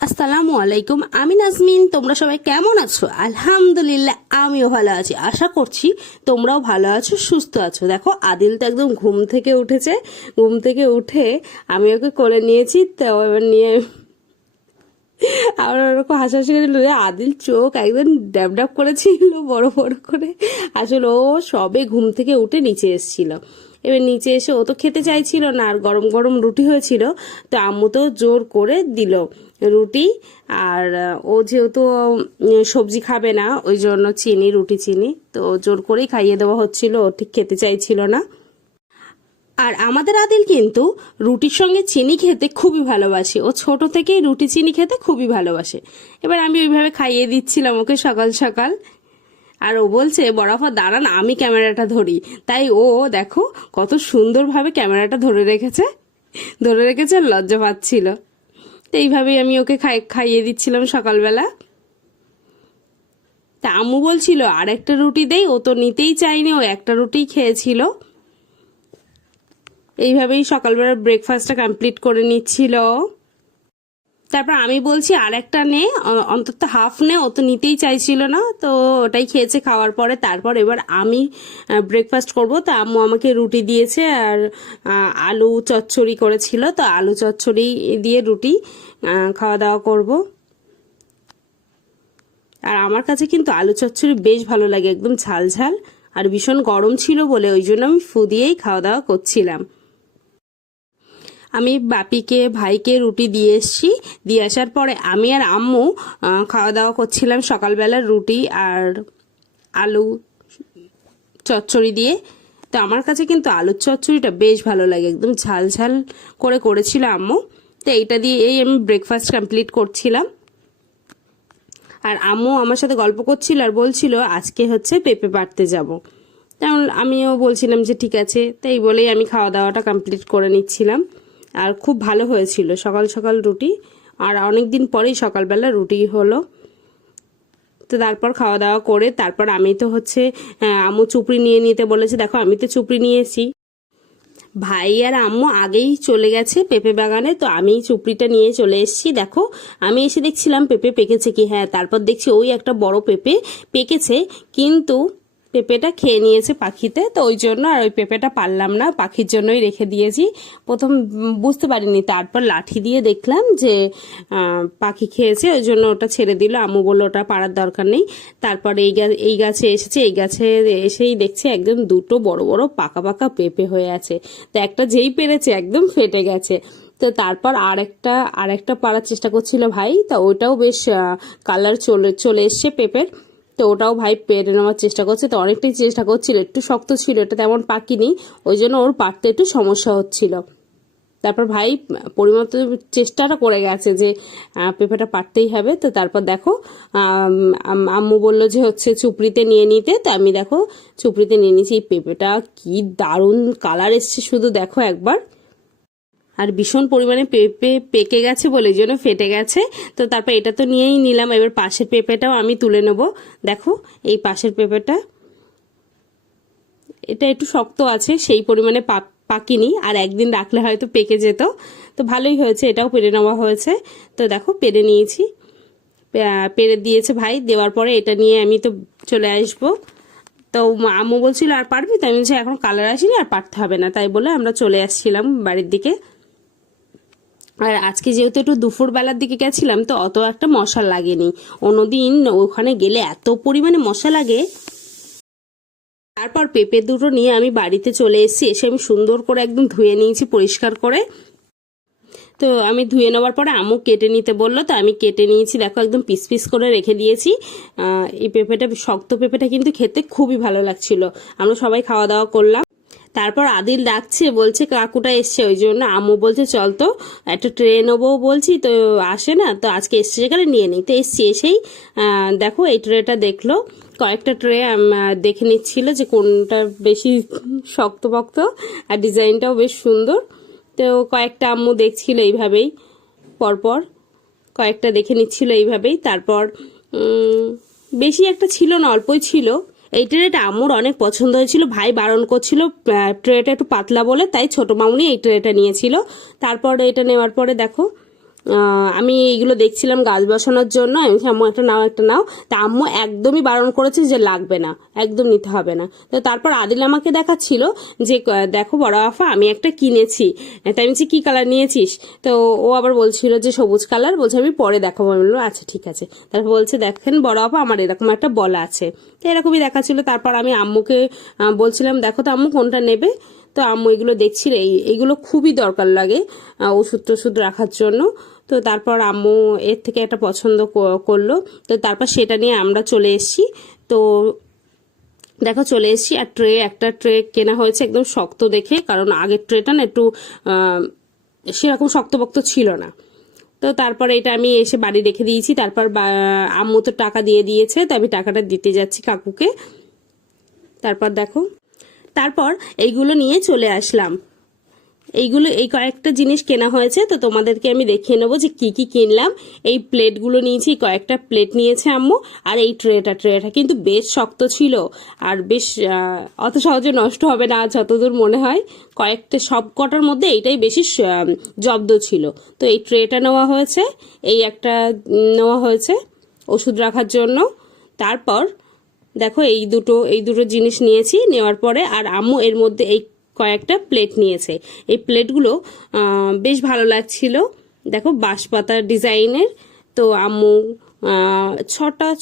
আসসালামু আলাইকুম, আমি নাজমিন। তোমরা সবাই কেমন আছো? আলহামদুলিল্লাহ, আমিও ভালো আছি। আশা করছি তোমরাও ভালো আছো, সুস্থ আছো। দেখো, আদিল তো একদম ঘুম থেকে উঠেছে। ঘুম থেকে উঠে আমি ওকে কোলে নিয়েছি, তো এবার নিয়ে আমার ওরকম হাসাহাসি করে আদিল চোখ একদম ড্যাব ড্যাব করেছিল বড় বড় করে। আসলে ও সবে ঘুম থেকে উঠে নিচে এসেছিল। এবার নিচে এসে ও তো খেতে চাইছিল না, আর গরম গরম রুটি হয়েছিল, তো আম্মু তো জোর করে দিল রুটি। আর ও যেহেতু সবজি খাবে না, ওই জন্য চিনি, রুটি চিনি, তো জোর করেই খাইয়ে দেওয়া হচ্ছিল। ও ঠিক খেতে চাইছিল না। আর আমাদের আদিল কিন্তু রুটির সঙ্গে চিনি খেতে খুবই ভালোবাসে। ও ছোট থেকেই রুটি চিনি খেতে খুবই ভালোবাসে। এবার আমি ওইভাবে খাইয়ে দিচ্ছিলাম ওকে সকাল সকাল। আর ও বলছে, বরাবর দাঁড়ান, আমি ক্যামেরাটা ধরি। তাই ও দেখো কত সুন্দরভাবে ক্যামেরাটা ধরে রেখেছে, আর লজ্জা পাচ্ছিল। তো এইভাবেই আমি ওকে খাইয়ে দিচ্ছিলাম সকালবেলা। তা আম্মু বলছিল আর একটা রুটি দেই, ও তো নিতেই চাইনি, ও একটা রুটিই খেয়েছিল। এইভাবেই সকালবেলা ব্রেকফাস্টটা কমপ্লিট করে নিচ্ছিল। তারপর আমি বলছি আর একটা নে, অন্তত হাফ নে। ও তো নিতেই চাইছিল না, তো ওটাই খেয়েছে। খাওয়ার পরে তারপর এবার আমি ব্রেকফাস্ট করব। তো আম্মু আমাকে রুটি দিয়েছে, আর আলু চচ্চড়ি করেছিল, তো আলু চচ্চড়ি দিয়ে রুটি খাওয়া দাওয়া করব। আর আমার কাছে কিন্তু আলু চচ্চড়ি বেশ ভালো লাগে, একদম ঝাল ঝাল। আর ভীষণ গরম ছিল বলে ওই জন্য আমি ফু দিয়েই খাওয়া দাওয়া করছিলাম। আমি বাপিকে, ভাইকে রুটি দিয়ে এসছি। দিয়ে আসার পরে আমি আর আম্মু খাওয়া দাওয়া করছিলাম সকালবেলার রুটি আর আলু চচ্চড়ি দিয়ে। তো আমার কাছে কিন্তু আলুর চচ্চড়িটা বেশ ভালো লাগে, একদম ঝাল ঝাল করে করেছিল আম্মু। তো এইটা দিয়ে আমি ব্রেকফাস্ট কমপ্লিট করছিলাম। আর আম্মু আমার সাথে গল্প করছিল আর বলছিল আজকে হচ্ছে পেঁপে পাড়তে যাব। তেমন আমিও বলছিলাম যে ঠিক আছে। তাই বলেই আমি খাওয়া দাওয়াটা কমপ্লিট করে নিচ্ছিলাম। আর খুব ভালো হয়েছিল সকাল সকাল রুটি। আর অনেক দিন পরেই সকালবেলা রুটি হলো। তো তারপর খাওয়া দাওয়া করে তারপর আমি তো হচ্ছে আম্মু চুপড়ি নিয়ে নিতে বলেছে। দেখো, আমি তো চুপড়ি নিয়েছি। ভাই আর আম্মু আগেই চলে গেছে পেঁপে বাগানে, তো আমি চুপড়িটা নিয়ে চলে এসেছি। দেখো, আমি এসে দেখছিলাম পেঁপে পেকেছে কি। হ্যাঁ, তারপর দেখছি ওই একটা বড় পেঁপে পেকেছে, কিন্তু পেঁপেটা খেয়ে নিয়েছে পাখিতে। তো ওই জন্য আর ওই পেঁপেটা পারলাম না, পাখির জন্যই রেখে দিয়েছি। প্রথম বুঝতে পারিনি, তারপর লাঠি দিয়ে দেখলাম যে পাখি খেয়েছে, ওই জন্য ওটা ছেড়ে দিল। আম্মু বললো ওটা পাড়ার দরকার নেই। তারপর এই গাছে এসেছে, এই গাছে এসেই দেখছে একদম দুটো বড় বড় পাকা পাকা পেঁপে হয়ে আছে। তো একটা যেই পেরেছে একদম ফেটে গেছে। তো তারপর আরেকটা পাড়ার চেষ্টা করছিল ভাই, তা ওটাও বেশ কালার চলে এসছে পেঁপের। তো ওটাও ভাই পেরে নেওয়ার চেষ্টা করছে। তো অনেকটাই চেষ্টা করছিল, একটু শক্ত ছিল, এটা তেমন পাকিনি, ওই জন্য ওর পাড়তে একটু সমস্যা হচ্ছিল। তারপর ভাই পরিমতো চেষ্টাটা করে গেছে যে পেঁপেটা পাড়তেই হবে। তো তারপর দেখো, আম্মু বললো যে হচ্ছে চুপড়িতে নিয়ে নিতে। তো আমি দেখো চুপড়িতে নিয়ে নিয়েছি। এই পেঁপেটা কি দারুণ কালার এসছে, শুধু দেখো একবার। আর ভীষণ পরিমাণে পেঁপে পেকে গেছে বলে এই জন্য ফেটে গেছে। তো তারপর এটা তো নিয়েই নিলাম। এবার পাশের পেঁপেটাও আমি তুলে নেব। দেখো, এই পাশের পেঁপেটা, এটা একটু শক্ত আছে, সেই পরিমাণে পাকিনি। আর একদিন রাখলে হয়তো পেকে যেত। তো ভালোই হয়েছে, এটাও পেরে নেওয়া হয়েছে। তো দেখো পেরে নিয়েছি, পেরে দিয়েছে ভাই। দেওয়ার পরে এটা নিয়ে আমি তো চলে আসবো। তো আম্মু বলছিল আর পারবি? তো আমি বলছি এখন কালার আসেনি, আর পারতে হবে না। তাই বলে আমরা চলে আসছিলাম বাড়ির দিকে। আর আজকে যেহেতু একটু দুপুর বেলার দিকে গেছিলাম, তো অত একটা মশা লাগেনি। অন্যদিন ওখানে গেলে এত পরিমাণে মশা লাগে। তারপর পেঁপে দুটো নিয়ে আমি বাড়িতে চলে এসেছি। এসে আমি সুন্দর করে একদম ধুয়ে নিয়েছি, পরিষ্কার করে। তো আমি ধুয়ে নেওয়ার পরে আম্মু কেটে নিতে বললো, তো আমি কেটে নিয়েছি। দেখো, একদম পিস পিস করে রেখে দিয়েছি। এই পেঁপেটা, শক্ত পেঁপেটা কিন্তু খেতে খুবই ভালো লাগছিল। আমরা সবাই খাওয়া দাওয়া করলাম। তারপর আদিল ডাকছে, বলছে কাকুটা এসছে, ওই জন্য আম্মু বলছে চল তো একটা ট্রে নেবো। বলছি তো আসে না, তো আজকে এসছে যেখানে নিয়ে নিই। তো এসেই দেখো এই ট্রেটা দেখলো। কয়েকটা ট্রে দেখে নিচ্ছিল যে কোনটা বেশি শক্তপোক্ত, আর ডিজাইনটাও বেশ সুন্দর। তো কয়েকটা আম্মু দেখছিল এইভাবেই, পরপর কয়েকটা দেখে নিচ্ছিল এইভাবেই। তারপর বেশি একটা ছিল না, অল্পই ছিল। এই ট্রেটা আম্মুর অনেক পছন্দ হয়েছিল। ভাই বারণ করছিল ট্রেটা একটু পাতলা বলে, তাই ছোট মামুনি এই ট্রেটা নিয়েছিল। তারপর এটা নেওয়ার পরে দেখো আমি এইগুলো দেখছিলাম গাছ বসানোর জন্য। আমি বলছি, আম্মু একটা নাও একটা নাও। তা আম্মু একদমই বারণ করেছে যে লাগবে না, একদম নিতে হবে না। তো তারপর আদিল আমাকে দেখাচ্ছিল যে দেখো বড় আফা আমি একটা কিনেছি। তাই আমি বলছি কি কালার নিয়েছিস? তো ও আবার বলছিল যে সবুজ কালার। বলছে আমি পরে দেখাবো। আমি বললাম আচ্ছা ঠিক আছে। তারপর বলছে দেখেন বড় আফা আমার এরকম একটা বলা আছে। তো এরকমই দেখাচ্ছিল। তারপর আমি আম্মুকে বলছিলাম দেখো তো আম্মু কোনটা নেবে। তো আম্মু এগুলো দেখছিল, এইগুলো খুবই দরকার লাগে ওষুধ টষুধ রাখার জন্য। তো তারপর আম্মু এর থেকে একটা পছন্দ করলো। তো তারপর সেটা নিয়ে আমরা চলে এসেছি। তো দেখো চলে এসেছি। আর একটা ট্রে কেনা হয়েছে একদম শক্ত দেখে, কারণ আগের ট্রেটা না একটু সেরকম শক্তপোক্ত ছিল না। তো তারপরে এটা আমি এসে বাড়ি রেখে দিয়েছি। তারপর আম্মু তো টাকা দিয়ে দিয়েছে, তো আমি টাকাটা দিতে যাচ্ছি কাকুকে। তারপর দেখো তারপর এইগুলো নিয়ে চলে আসলাম। এই কয়েকটা জিনিস কেনা হয়েছে, তো তোমাদেরকে আমি দেখিয়ে নেবো যে কি কি কিনলাম। এই প্লেটগুলো নিয়েছি, কয়েকটা প্লেট নিয়েছে আম্মু। আর এই ট্রেটা কিন্তু বেশ শক্ত ছিল, আর বেশ অত সহজে নষ্ট হবে না যতদূর মনে হয়। কয়েকটা সব কটার মধ্যে এইটাই বেশি জব্দ ছিল। তো এই ট্রেটা নেওয়া হয়েছে, এই একটা নেওয়া হয়েছে ওষুধ রাখার জন্য। তারপর দেখো এই দুটো জিনিস নিয়েছি। নেওয়ার পরে আর আম্মু এর মধ্যে এই কয়েকটা প্লেট নিয়েছে। এই প্লেটগুলো বেশ ভালো লাগছিল, দেখো বাঁশপাতার ডিজাইনের। তো আম্মু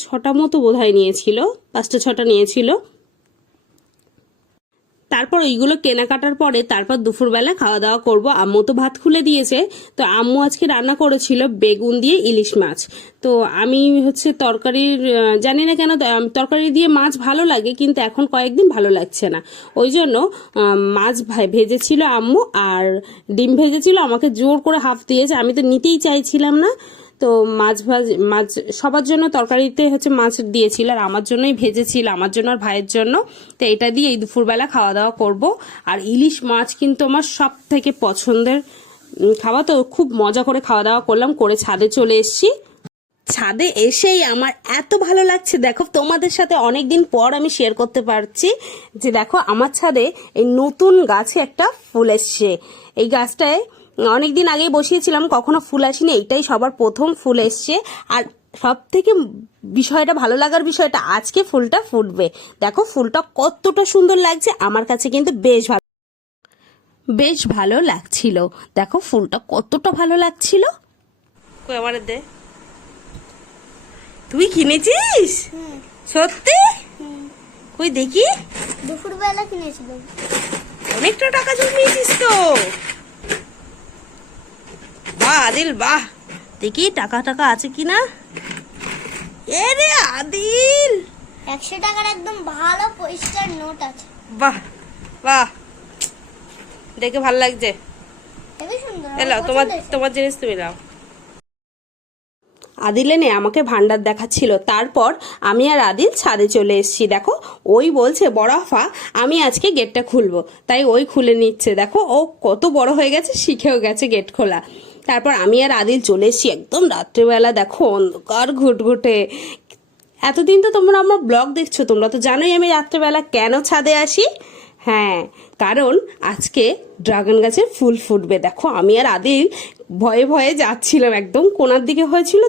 ছটা মতো বোধহয় নিয়েছিল, 5টা 6টা নিয়েছিল। তারপর ওইগুলো কেনাকাটার পরে তারপর দুপুরবেলা খাওয়া দাওয়া করব। আম্মু তো ভাত খুলে দিয়েছে। তো আম্মু আজকে রান্না করেছিল বেগুন দিয়ে ইলিশ মাছ। তো আমি তরকারির জানি না কেন তরকারি দিয়ে মাছ ভালো লাগে, কিন্তু এখন কয়েকদিন ভালো লাগছে না। ওই জন্য মাছ ভেজেছিল আম্মু, আর ডিম ভেজেছিল। আমাকে জোর করে হাফ দিয়েছে, আমি তো নিতেই চাইছিলাম না। তো মাছ সবার জন্য তরকারিতে মাছ দিয়েছিল, আর আমার জন্যই ভেজেছিল, আমার জন্য আর ভাইয়ের জন্য। তো এটা দিয়ে এই দুপুরবেলা খাওয়া দাওয়া করব। আর ইলিশ মাছ কিন্তু আমার সব থেকে পছন্দের খাওয়া। তো খুব মজা করে খাওয়া দাওয়া করলাম, করে ছাদে চলে এসেছি। ছাদে এসেই আমার এত ভালো লাগছে, দেখো তোমাদের সাথে অনেকদিন পর আমি শেয়ার করতে পারছি যে দেখো আমার ছাদে এই নতুন গাছে একটা ফুল এসছে। এই গাছটায় অনেকদিন আগেই বসিয়েছিলাম, কখনো ফুল আসেনি, এইটাই সবার প্রথম ফুল এসছে। আর সব থেকে বিষয়টা ভালো লাগার বিষয়টা আজকে ফুলটা ফুটবে। দেখো ফুলটা কতটা সুন্দর লাগছে, আমার কাছে কিন্তু বেশ ভালো লাগছিল। দেখো ফুলটা কতটা ভালো লাগছিল। কই আমার দে, তুই কিনেছিস? সত্যি? কই দেখি। দুপুরবেলা কিনেছিলাম। অনেকটা টাকা জমিয়েছিস তো। বাহ আদিল বাহ, দেখি টাকা আছে কিনা। এ রে আদিল, 100 টাকার একদম ভালো পরিষ্কার নোট আছে। বাহ বাহ, দেখে ভালো লাগছে। খুবই সুন্দর। এলাও তোমার জিনিস তুমি নাও। আদিল এনে আমাকে ভান্ডার দেখাচ্ছিল। তারপর আমি আর আদিল ছাদে চলে এসেছি। দেখো ওই বলছে বড় আফা আমি আজকে গেটটা খুলবো, তাই ওই খুলে নিচ্ছে। দেখো ও কত বড় হয়ে গেছে, শিখেও গেছে গেট খোলা। তারপর আমি আর আদিল চলে এসেছি একদম রাত্রেবেলা। দেখো অন্ধকার ঘুটঘুটে। এতদিন তো তোমরা আমার ব্লগ দেখছো, তোমরা তো জানোই আমি রাত্রেবেলা কেন ছাদে আসি। হ্যাঁ, কারণ আজকে ড্রাগন গাছের ফুল ফুটবে। দেখো আমি আর আদিল ভয়ে ভয়ে যাচ্ছিলাম, একদম কোনার দিকে হয়েছিল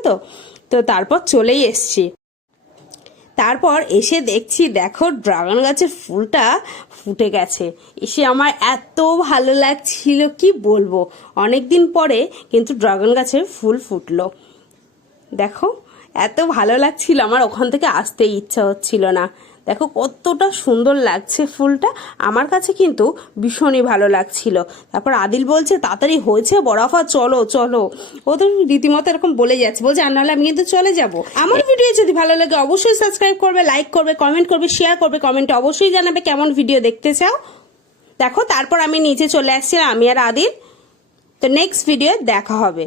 তো তারপর চলেই এসছি। তারপর এসে দেখছি দেখো ড্রাগন গাছের ফুলটা ফুটে গেছে। এসে আমার এত ভালো লাগছিল কি বলবো। অনেকদিন পরে কিন্তু ড্রাগন গাছের ফুল ফুটলো। দেখো এত ভালো লাগছিল, আমার ওখান থেকে আসতেই ইচ্ছা হচ্ছিল না। দেখো কতটা সুন্দর লাগছে ফুলটা, আমার কাছে কিন্তু ভীষণই ভালো লাগছিল। তারপর আদিল বলছে তাড়াতাড়ি হয়েছে বরফা, চলো চলো। ও তো রীতিমতো এরকম বলে যাচ্ছে, বলছে আর নাহলে আমি কিন্তু চলে যাব। আমার ভিডিও যদি ভালো লাগে অবশ্যই সাবস্ক্রাইব করবে, লাইক করবে, কমেন্ট করবে, শেয়ার করবে। কমেন্টে অবশ্যই জানাবে কেমন ভিডিও দেখতে চাও। দেখো তারপর আমি নিচে চলে আসছি আমি আর আদিল। তো নেক্সট ভিডিও দেখা হবে।